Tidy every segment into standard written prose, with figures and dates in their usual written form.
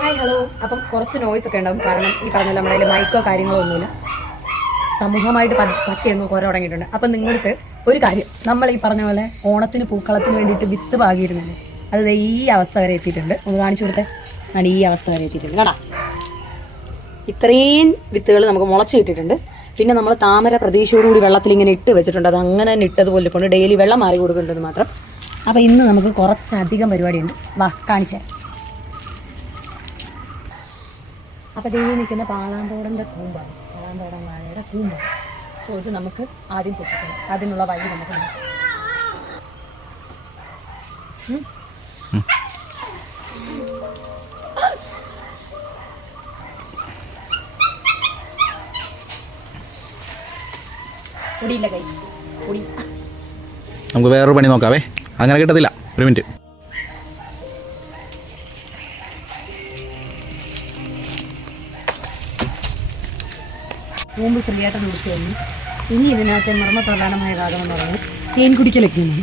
Hi hello. അപ്പം കുറച്ച് noise ഒക്കെ ഉണ്ടാവും, കാരണം ഈ പറഞ്ഞ നമ്മുടെ കയ്യിൽ മൈക്കോ കാര്യങ്ങളോ ഒന്നുമില്ല. സമൂഹമായിട്ട് പറ്റിയെന്ന് കുറെ തുടങ്ങിയിട്ടുണ്ട്. അപ്പം നിങ്ങൾക്ക് ഒരു കാര്യം, നമ്മൾ ഈ പറഞ്ഞ പോലെ ഓണത്തിന് പൂക്കളത്തിന് വേണ്ടിയിട്ട് വിത്ത് പാകിയിരുന്നില്ലേ, അത് ഈ അവസ്ഥ വരെ എത്തിയിട്ടുണ്ട്. ഒന്ന് കാണിച്ചു കൊടുത്തേ. ഞാൻ ഈ അവസ്ഥ വരെ എത്തിയിട്ടുണ്ട് കേടാ. ഇത്രയും വിത്തുകൾ നമുക്ക് മുളച്ച് കിട്ടിയിട്ടുണ്ട്. പിന്നെ നമ്മൾ താമര പ്രതീക്ഷയോടുകൂടി വെള്ളത്തിൽ ഇങ്ങനെ ഇട്ട് വെച്ചിട്ടുണ്ട്. അത് അങ്ങനെ തന്നെ ഇട്ടതുപോലെ കൊണ്ട് ഡെയിലി വെള്ളം മാറി കൊടുക്കേണ്ടത് മാത്രം. അപ്പോൾ ഇന്ന് നമുക്ക് കുറച്ചധികം പരിപാടിയുണ്ട്. വാ കാണിച്ചേ. അപ്പോൾ ദേവി നിൽക്കുന്ന പാളാന്തോടൻ്റെ കൂമ്പാണ്, പാളാന്തോടൻ വാഴയുടെ കൂമ്പാണ്. സോ ഇത് നമുക്ക് ആദ്യം പൊട്ടിക്കണം. അതിനുള്ള വഴി നമുക്ക് നോക്കാം. പൊടിയില്ല കൈ പൊടി. നമുക്ക് വേറൊരു പണി നോക്കാവേ. അങ്ങനെ കിട്ടത്തില്ല. ഒരു മിനിറ്റ്. കൂമ്പ് ശ്രീയായിട്ട് കുടിച്ചു കഴിഞ്ഞു. ഇനി ഇതിനകത്ത് മർമ്മപ്രധാനമായ ഭാഗമെന്ന് പറയുന്നത് തേൻ കുടിക്കലൊക്കെയാണ്.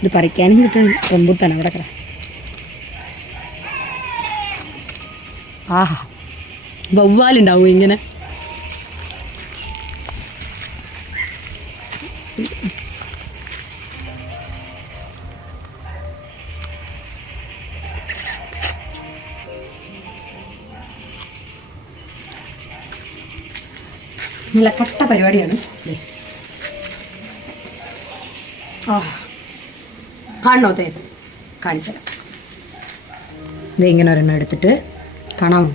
ഇത് പറിക്കാനും കിട്ടും. റംബൂട്ടാൻ അവിടെ കിട. ആഹാ, വവ്വാലുണ്ടാവും ഇങ്ങനെ. നല്ല കട്ട പരിപാടിയാണ്. കാണണോ? തേ കാണിച്ചു തരാം. ഇത് ഇങ്ങനെ ഒരെണ്ണം എടുത്തിട്ട് കാണാമോ?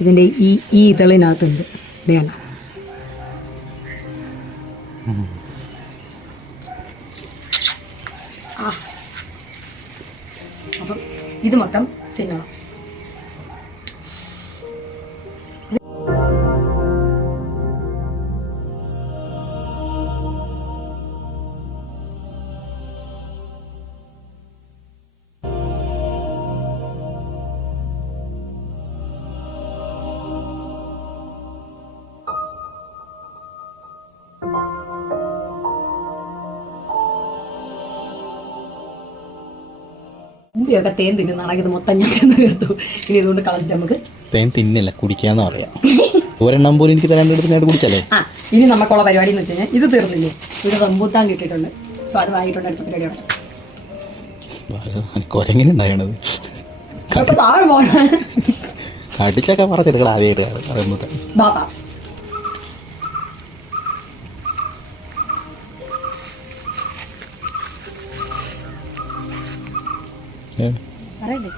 ഇതിൻ്റെ ഈ ഇതളിനകത്തുണ്ട്. വേണം. അപ്പം ഇത് മൊത്തം തിന്നണം. കൂടിയൊക്കെ തേൻ തിന്നുന്നതാണെങ്കിൽ ഇത് മൊത്തം ഞാൻ തീർത്തു. ഇനി ഇതുകൊണ്ട് കളഞ്ഞിട്ട് നമുക്ക് തേൻ തിന്നില്ല, കുടിക്കാന്ന് പറയാം. ഒരെണ്ണം പോലും എനിക്ക് തരാണ്ടെടുത്ത് കുടിച്ചല്ലേ. ഇനി നമുക്കുള്ള പരിപാടി എന്ന് വെച്ച് കഴിഞ്ഞാൽ ഇത് തീർന്നില്ലേ, ഇത് റംബൂട്ടാൻ കിട്ടിയിട്ടുണ്ട്. സോ അത് വാങ്ങിയിട്ടുണ്ട്. അടുത്ത പരിപാടിയാണ് കൊരങ്ങനെ ഉണ്ടായത്. താഴെ പോകാൻ അടിച്ചൊക്കെ പറഞ്ഞെടുക്കണം ആദ്യമായിട്ട് റംബൂട്ടാൻ. ബാബാ പറയണ്ടേ.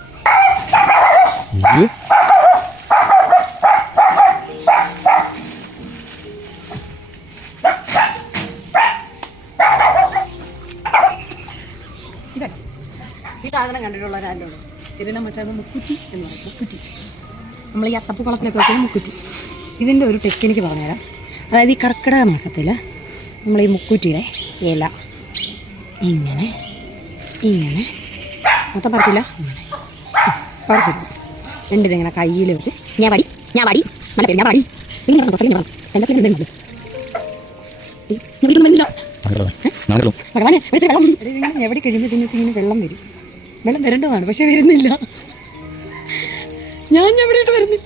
ഈ സാധനം കണ്ടിട്ടുള്ള ഒരാളുണ്ട്. ഇതിനെ മറ്റേ മുക്കുറ്റി എന്ന് പറയും. മുക്കുറ്റി നമ്മൾ ഈ അത്തപ്പൂക്കളത്തിനൊക്കെ വെക്കുന്ന മുക്കുറ്റി. ഇതിൻ്റെ ഒരു ടെക്നിക്ക് പറഞ്ഞുതരാം. അതായത് ഈ കർക്കിടക മാസത്തിൽ നമ്മൾ ഈ മുക്കുറ്റിയുടെ ഇല ഇങ്ങനെ ഇങ്ങനെ മൊത്തം പറിച്ചില്ല, പറിച്ചില്ല. രണ്ടിതിങ്ങനെ കയ്യിൽ വെച്ച് ഞാൻ പാടി നല്ല ഞാൻ പാടി എവിടെ കഴിയുമ്പോൾ ഇങ്ങനെ വെള്ളം വരും. വെള്ളം വരേണ്ടതാണ്, പക്ഷെ വരുന്നില്ല. ഞാൻ എവിടെയിട്ട് വരുന്നില്ല.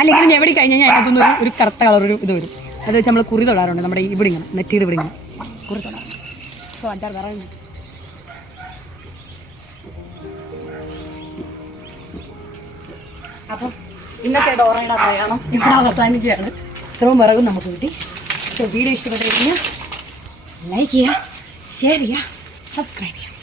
അല്ലെങ്കിൽ എവിടെ കഴിഞ്ഞാൽ അതിനകത്തുനിന്ന് ഒരു കറുത്ത കളർ ഒരു ഇത് വരും. അത് വെച്ച് നമ്മൾ കുറി തൊടാറുണ്ട്. നമ്മുടെ ഇവിടെ ഇങ്ങനെ നെറ്റിയുടെ ഇവിടെ ഇങ്ങനെ കുറി തൊടാറുണ്ട്. സോ അഞ്ചാറ് പറയുന്നു. അപ്പം ഇന്നത്തെ ഡോറയുടെ പ്രയാണം ഇവിടെ അവസാനിക്കുകയാണ്. ഇത്രയും വിറകും നമുക്ക് കിട്ടി. സോ വീഡിയോ ഇഷ്ടപ്പെട്ട് കഴിഞ്ഞാൽ ലൈക്ക് ചെയ്യുക, ഷെയർ ചെയ്യുക, സബ്സ്ക്രൈബ് ചെയ്യുക.